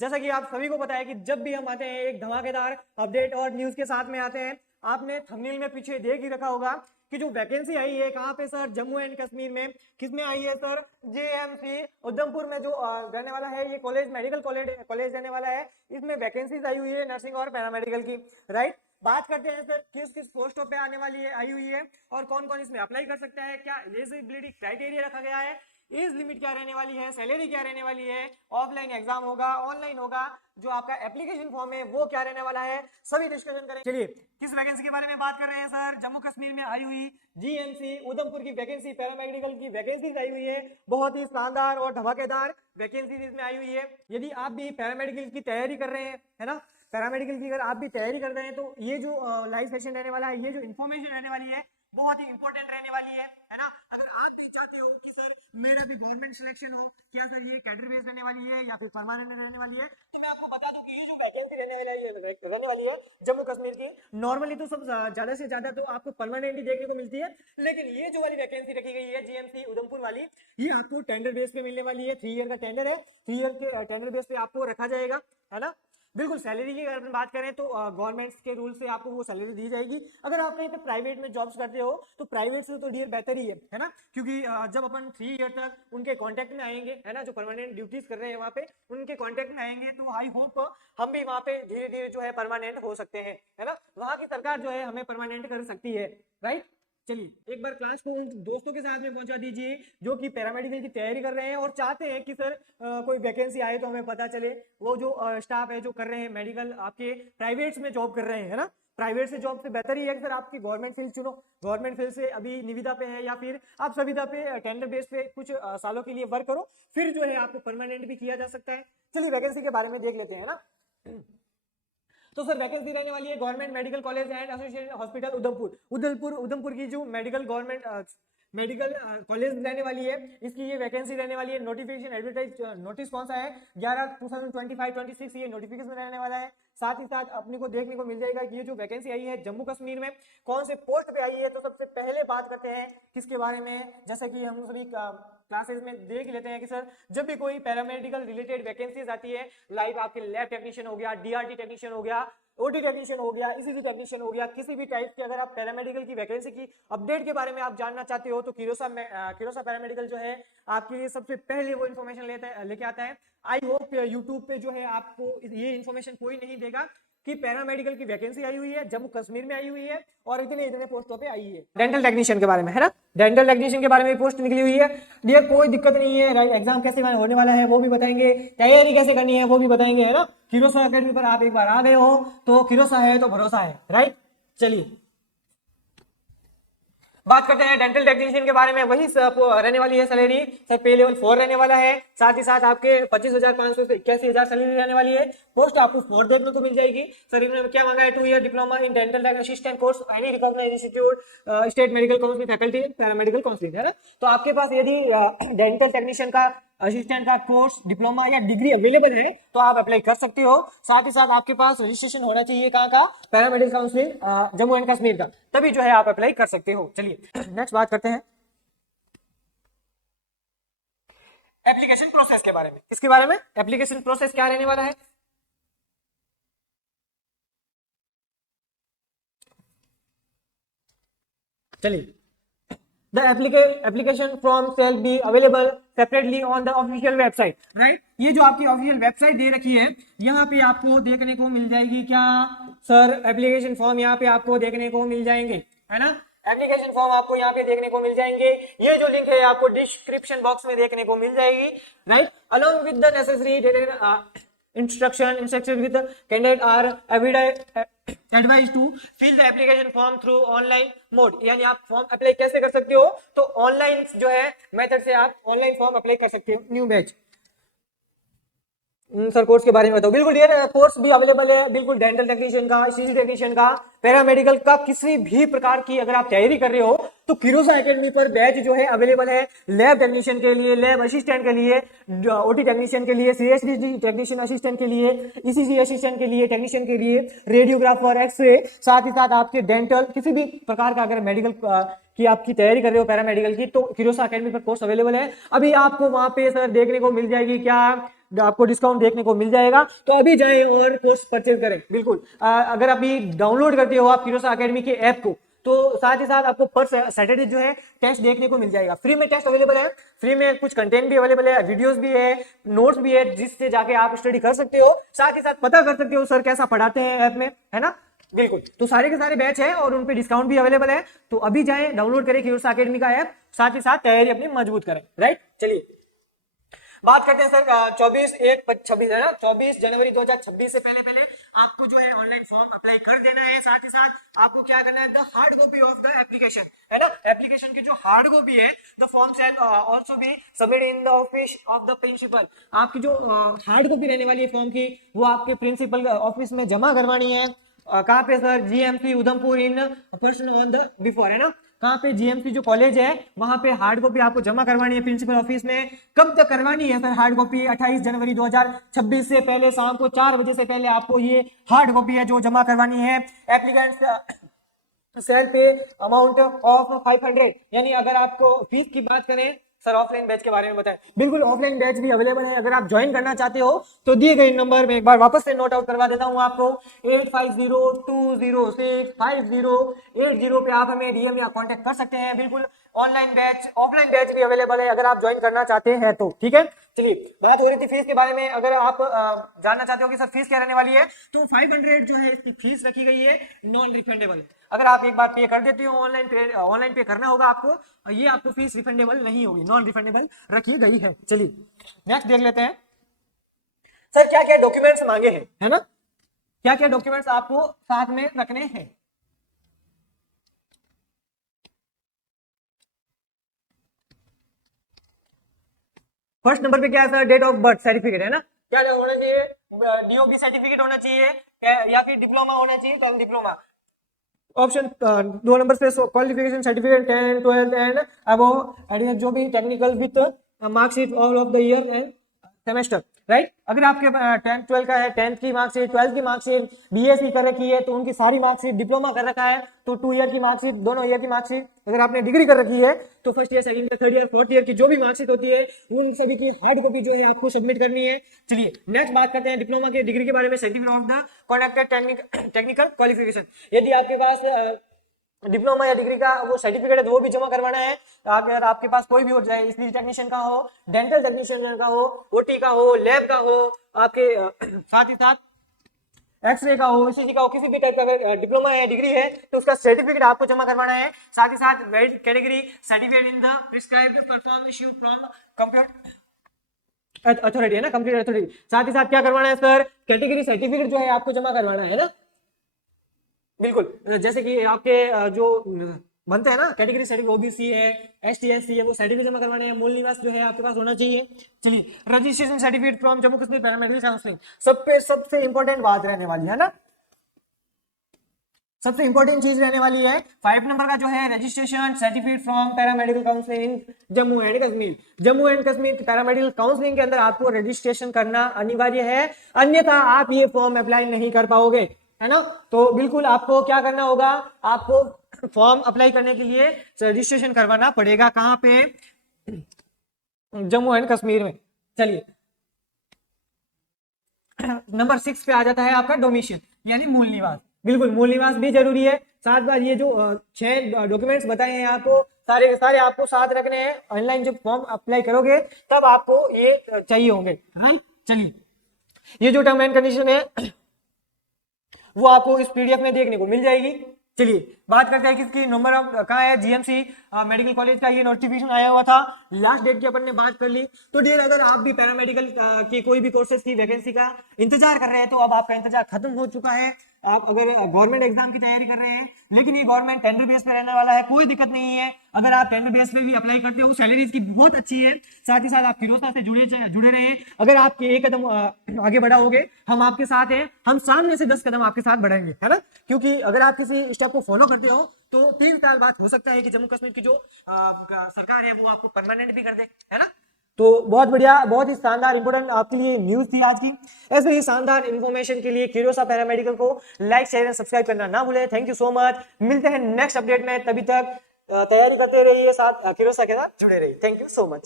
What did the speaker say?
जैसा कि आप सभी को पता है कि जब भी हम आते हैं एक धमाकेदार अपडेट और न्यूज के साथ में आते हैं। आपने थंबनेल में पीछे देख ही रखा होगा कि जो वैकेंसी आई है कहाँ पे सर, जम्मू एंड कश्मीर में। किसमें आई है सर? जेएमसी उधमपुर में जो रहने वाला है ये कॉलेज, मेडिकल कॉलेज रहने वाला है। इसमें वैकेंसीज आई हुई है नर्सिंग और पैरामेडिकल की, राइट। बात करते हैं सर किस किस पोस्टों पे आने वाली है, आई हुई है, और कौन कौन इसमें अप्लाई कर सकता है, क्या एलिजिबिलिटी क्राइटेरिया रखा गया है, एज लिमिट क्या रहने वाली है, सैलरी क्या रहने वाली है, ऑफलाइन एग्जाम होगा, ऑनलाइन होगा, जो आपका एप्लीकेशन फॉर्म है वो क्या रहने वाला है, सभी डिस्कशन करें। चलिए किस वैकेंसी के बारे में बात कर रहे हैं सर? जम्मू कश्मीर में आई हुई जीएमसी उधमपुर की वैकेंसी, पैरामेडिकल की वैकेंसी आई हुई है। बहुत ही शानदार और धमाकेदार वैकेंसी इसमें आई हुई है। यदि आप भी पैरामेडिकल की तैयारी कर रहे हैं, है ना, पैरामेडिकल की अगर आप भी तैयारी कर रहे हैं तो ये जो लाइव सेशन रहने वाला है, ये जो इन्फॉर्मेशन रहने वाली है बहुत ही इंपॉर्टेंट रहने वाली है ना। अगर आप भी चाहते हो कि सर मेरा भी गवर्नमेंट सिलेक्शन हो, क्या सर ये कैडर बेस रहने वाली है या फिर परमानेंट रहने वाली है, तो मैं आपको बता दूं कि ये जो वैकेंसी रहने वाली है जम्मू कश्मीर की, नॉर्मली तो सब ज्यादा से ज्यादा तो आपको परमानेंट ही देखने को मिलती है, लेकिन ये जो वाली वैकेंसी रखी गई है जीएमसी उधमपुर वाली, ये आपको टेंडर बेस पे मिलने वाली है। 3 ईयर का टेंडर है, 3 ईयर के टेंडर बेस पे आपको रखा जाएगा, है ना। बिल्कुल सैलरी की अगर बात करें तो गवर्नमेंट के रूल से आपको वो सैलरी दी जाएगी। अगर आप कहीं पे प्राइवेट में जॉब्स करते हो तो प्राइवेट से तो डियर बेहतर ही है ना, क्योंकि जब अपन 3 ईयर तक उनके कांटेक्ट में आएंगे, है ना, जो परमानेंट ड्यूटीज कर रहे हैं वहाँ पे उनके कांटेक्ट में आएंगे, तो आई होप हम भी वहाँ पे धीरे धीरे जो है परमानेंट हो सकते हैं, है ना। वहाँ की सरकार जो है हमें परमानेंट कर सकती है, राइट। चलिए एक बार क्लास को उन दोस्तों के साथ में पहुंचा दीजिए जो कि पैरामेडिकल की तैयारी कर रहे हैं और चाहते हैं कि सर कोई वैकेंसी आए तो हमें पता चले। वो जो स्टाफ है जो कर रहे हैं मेडिकल, आपके प्राइवेट्स में जॉब कर रहे हैं, है ना, प्राइवेट से जॉब से बेहतर ही है कि सर आपकी गवर्नमेंट फील्ड चुनो। गवर्नमेंट फील्ड से अभी निविदा पे है या फिर आप सविदा पे टेंडर बेस पे कुछ सालों के लिए वर्क करो, फिर जो है आपको परमानेंट भी किया जा सकता है। चलिए वैकेंसी के बारे में देख लेते हैं ना। तो सर वैकेंसी रहने वाली है government medical college and associated hospital Udhampur की जो मेडिकल गवर्नमेंट मेडिकल कॉलेज रहने वाली है, इसकी ये वैकेंसी रहने वाली है। नोटिफिकेशन एडवर्टाइज नोटिस कौन सा है? 11/2025-26 ये नोटिफिकेशन रहने वाला है। साथ ही साथ अपने को देखने को मिल जाएगा कि ये जो वैकेंसी आई है जम्मू कश्मीर में कौन से पोस्ट पे आई है। तो सबसे पहले बात करते हैं किसके बारे में, जैसे कि हम सभी क्लासेस में देख लेते हैं कि सर जब भी कोई पैरामेडिकल रिलेटेड वैकेंसीज आती है, लाइक आपके लैब टेक्नीशियन हो गया, डीआरटी टेक्नीशियन हो गया, ओटी टेक्नीशियन हो गया, ईसीजी टेक्नीशियन हो गया, किसी भी टाइप के अगर आप पैरामेडिकल की वैकेंसी की अपडेट के बारे में आप जानना चाहते हो तो किरोसा पैरामेडिकल जो है आपके लिए सबसे पहले वो इन्फॉर्मेशन लेके आता है। आई होप यूट्यूब पे जो है आपको ये इन्फॉर्मेशन कोई नहीं देगा कि पैरामेडिकल की वैकेंसी आई हुई है, जम्मू कश्मीर में आई हुई है और इतने इतने पोस्टों पे आई है। डेंटल टेक्नीशियन के बारे में, है ना, डेंटल टेक्नीशियन के बारे में पोस्ट निकली हुई है। ये कोई दिक्कत नहीं है, राइट। एग्जाम कैसे होने वाला है वो भी बताएंगे, तैयारी कैसे करनी है वो भी बताएंगे, है ना। किरोसा अकेडमी पर आप एक बार आ गए हो तो किरोसा है तो भरोसा है, राइट। चलिए बात करते हैं डेंटल टेक्नीशियन के बारे में। वही रहने वाली है सैलरी सर, पे लेवल 4 रहने वाला है। साथ ही साथ आपके 25,500 से 81,000 सैलरी रहने वाली है। पोस्ट आपको 4 देखने को मिल जाएगी। सर इन्होंने क्या मांगा है? 2 year diploma in dental assistant course any recognised institute state medical council faculty paramedical council, है ना। तो आपके पास यदि डेंटल टेक्नीशियन का असिस्टेंट का कोर्स, डिप्लोमा या डिग्री अवेलेबल है तो आप अप्लाई कर सकते हो। साथ ही साथ आपके पास रजिस्ट्रेशन होना चाहिए कहाँ का? Paramedical council Jammu and Kashmir का, तभी जो है आप अप्लाई कर सकते हो। चलिए नेक्स्ट बात करते हैं एप्लीकेशन प्रोसेस के बारे में। किसके बारे में? एप्लीकेशन प्रोसेस क्या रहने वाला है? चलिए The application form shall be available separately on the official website, right? ये जो आपकी ऑफिशियल वेबसाइट दे रखी है यहाँ पे आपको देखने को मिल जाएगी क्या सर? एप्लीकेशन फॉर्म यहाँ पे आपको देखने को मिल जाएंगे, है ना। एप्लीकेशन फॉर्म आपको यहाँ पे देखने को मिल जाएंगे। ये जो लिंक है आपको डिस्क्रिप्शन बॉक्स में देखने को मिल जाएगी, right. Along with the necessary instruction with the candidate are advised to fill the application form through online mode। यानी आप फॉर्म अप्लाई कैसे कर सकते हो? तो ऑनलाइन जो है मेथड से आप ऑनलाइन फॉर्म अप्लाई कर सकते हो। न्यू बैच सर कोर्स के बारे में बताओ। बिल्कुल डियर, कोर्स भी अवेलेबल है बिल्कुल, डेंटल टेक्नीशियन का, ईसीजी टेक्नीशियन का, पैरामेडिकल का, किसी भी प्रकार की अगर आप तैयारी कर रहे हो तो किरोसा एकेडमी पर बैच जो है अवेलेबल है। लैब टेक्नीशियन के लिए, लैब असिस्टेंट के लिए, ओटी टेक्नीशियन के लिए, सीएसडी टेक्नीशियन असिस्टेंट के लिए, ईसीजी असिस्टेंट के लिए, टेक्नीशियन के लिए, रेडियोग्राफर, एक्सरे, साथ ही साथ आपके डेंटल, किसी भी प्रकार का अगर मेडिकल कि आपकी तैयारी कर रहे हो पैरामेडिकल की तो किरोसा एकेडमी पर कोर्स अवेलेबल है। अभी आपको वहां पे सर देखने को मिल जाएगी क्या आपको डिस्काउंट देखने को मिल जाएगा। तो अभी जाएं और कोर्स परचेज करें। बिल्कुल अगर अभी डाउनलोड करते हो आप किरोसा एकेडमी के ऐप को, तो साथ ही साथ आपको पर सैटरडे जो है टेस्ट देखने को मिल जाएगा। फ्री में टेस्ट अवेलेबल है, फ्री में कुछ कंटेंट भी अवेलेबल है, वीडियोस भी है, नोट्स भी है, जिससे जाके आप स्टडी कर सकते हो। साथ ही साथ पता कर सकते हो सर कैसा पढ़ाते हैं ऐप में, है ना। बिल्कुल, तो सारे के सारे बैच है और उन पे डिस्काउंट भी अवेलेबल है। तो अभी जाएं, डाउनलोड करें किरोसा एकेडमी का ऐप, साथ ही साथ तैयारी अपनी मजबूत करें। राइट, चलिए बात करते हैं सर 24/1/26 है ना, 24 जनवरी 2026 से पहले पहले आपको जो है ऑनलाइन फॉर्म अप्लाई कर देना है। साथ ही साथ आपको क्या करना है, the hard copy of the application, है ना, एप्लीकेशन की जो हार्ड कॉपी है, the form shall also be submit in the office of the principal. आपकी जो हार्ड कॉपी रहने वाली है फॉर्म की, वो आपके प्रिंसिपल ऑफिस में जमा करवानी है। कहाँ पे sir, GMC Udhampur in person on the before, है ना, कहाँ पे, जीएमसी जो कॉलेज है वहां पे हार्ड कॉपी आपको जमा करवानी है प्रिंसिपल ऑफिस में। कब तक करवानी है सर हार्ड कॉपी, 28 जनवरी 2026 से पहले शाम को 4 बजे से पहले आपको ये हार्ड कॉपी है जो जमा करवानी है। एप्लीकेंट्स सेल पे अमाउंट ऑफ 500, यानी अगर आपको फीस की बात करें सर, ऑफलाइन बैच के बारे में बताएं। बिल्कुल, ऑफलाइन बैच भी अवेलेबल है। अगर आप ज्वाइन करना चाहते हो तो दिए गए नंबर में एक बार वापस से नोट आउट करवा देता हूं आपको, 8502065080 पे आप हमें डीएम या कांटेक्ट कर सकते हैं। बिल्कुल, ऑनलाइन बैच ऑफलाइन बैच भी अवेलेबल है अगर आप ज्वाइन करना चाहते हैं तो, ठीक है। चलिए, बात हो रही थी फीस के बारे में। अगर आप जानना चाहते हो कि सर फीस क्या रहने वाली है, तो 500 जो है इसकी फीस रखी गई है, नॉन रिफंडेबल। अगर आप एक बार पे कर देते हो ऑनलाइन पे करना होगा आपको, ये आपको फीस रिफंडेबल नहीं होगी, नॉन रिफंडेबल रखी गई है। चलिए नेक्स्ट देख लेते हैं सर क्या क्या डॉक्यूमेंट्स मांगे हैं, है ना, क्या क्या डॉक्यूमेंट्स आपको साथ में रखने हैं। फर्स्ट नंबर पे क्या है sir, date of birth certificate, है ना, क्या होना चाहिए, डीओबी सर्टिफिकेट होना चाहिए या फिर डिप्लोमा होना चाहिए, तो हम डिप्लोमा। ऑप्शन 2 नंबर पे क्वालिफिकेशन सर्टिफिकेट 10, 12 एंड अबव, जो भी technical with marksheet all of the year end semester, right. अगर आपके 10th 12 का है, 10th की मार्कशीट, 12th की मार्कशीट, बीएससी कर रखी है तो उनकी सारी मार्कशीट, डिप्लोमा कर रखा है तो 2 ईयर की मार्कशीट, दोनों ईयर की मार्कशीट, अगर आपने डिग्री कर रखी है तो first year, second year, third year, fourth year की जो भी मार्कशीट होती है उन सभी की हार्ड कॉपी जो है आपको सबमिट करनी है। चलिए नेक्स्ट बात करते हैं डिप्लोमा के डिग्री के बारे में, certificate of the कॉन्डक्टेड technical qualification. यदि आपके पास डिप्लोमा या डिग्री का वो सर्टिफिकेट है तो वो भी जमा करवाना है। अगर आपके पास कोई भी हो, चाहे स्पीच टेक्नीशियन का हो, डेंटल टेक्नीशियन का हो, ओटी का हो, लैब का हो, आपके साथ ही साथ एक्सरे का हो, ईसीजी का हो, किसी भी टाइप का अगर डिप्लोमा है, डिग्री है, तो उसका सर्टिफिकेट आपको जमा करवाना है। साथ ही साथ valid category certificate in the prescribed perform issue from computer authority, है ना, कंप्यूटर अथॉरिटी। साथ ही साथ क्या करवाना है सर, कैटेगरी सर्टिफिकेट जो है आपको जमा करवाना है ना। बिल्कुल, जैसे कि आपके जो बनते हैं ना कैटेगरी सर्टिफिकेट, ओबीसी है, एसटी एससी है, वो सर्टिफिकेट जमा करवाने हैं। मूल निवास जो है आपके पास होना चाहिए। चलिए, registration certificate from Jammu Kashmir paramedical counselling, सबसे इंपॉर्टेंट बात रहने वाली है ना, सबसे इंपॉर्टेंट चीज रहने वाली है 5 नंबर का जो है, registration certificate from paramedical counselling Jammu and Kashmir. Jammu and Kashmir paramedical counselling के अंदर आपको रजिस्ट्रेशन करना अनिवार्य है, अन्यथा आप ये फॉर्म अप्लाई नहीं कर पाओगे, है ना। तो बिल्कुल आपको क्या करना होगा, आपको फॉर्म अप्लाई करने के लिए रजिस्ट्रेशन करवाना पड़ेगा। कहां पे, जम्मू एंड कश्मीर में। चलिए नंबर 6 पे आ जाता है आपका डोमिशियल, यानी मूल निवास। बिल्कुल, मूल निवास भी जरूरी है। साथ बार ये जो 6 डॉक्यूमेंट्स बताए हैं आपको, सारे के सारे आपको साथ रखने हैं। ऑनलाइन जब फॉर्म अप्लाई करोगे तब आपको ये चाहिए होंगे। चलिए, ये जो टर्म एंड कंडीशन है वो आपको इस पीडीएफ में देखने को मिल जाएगी। चलिए बात करते हैं किसकी, नंबर ऑफ कहाँ है, जीएमसी मेडिकल कॉलेज का ये नोटिफिकेशन आया हुआ था। लास्ट डेट की अपन ने बात कर ली। तो डियर, अगर आप भी पैरामेडिकल की कोई भी कोर्सेज की वैकेंसी का इंतजार कर रहे हैं तो अब आपका इंतजार खत्म हो चुका है। आप अगर गवर्नमेंट एग्जाम की तैयारी कर रहे हैं, लेकिन ये गवर्नमेंट टेंडर बेस पे रहने वाला है, कोई दिक्कत नहीं है। अगर आप टेंडर बेस पे भी अप्लाई करते हो, सैलरीज की बहुत अच्छी है। साथ ही साथ आप किरोसा से जुड़े रहे। अगर आप एक कदम आगे बढ़ाओगे, हम आपके साथ हैं, हम सामने से 10 कदम आपके साथ बढ़ाएंगे, है ना। क्योंकि अगर आप किसी स्टेप को फॉलो करते हो तो 3 साल बाद हो सकता है कि जम्मू कश्मीर की जो सरकार है वो आपको परमानेंट भी कर दे, है ना। तो बहुत बढ़िया, बहुत ही शानदार इंपोर्टेंट आपके लिए न्यूज थी आज की। ऐसे ही शानदार इन्फॉर्मेशन के लिए किरोसा पैरामेडिकल को लाइक, शेयर एंड सब्सक्राइब करना ना भूलें। Thank you so much. मिलते हैं नेक्स्ट अपडेट में, तभी तक तैयारी करते रहिए, साथ किरोसा के साथ जुड़े रहिए। Thank you so much.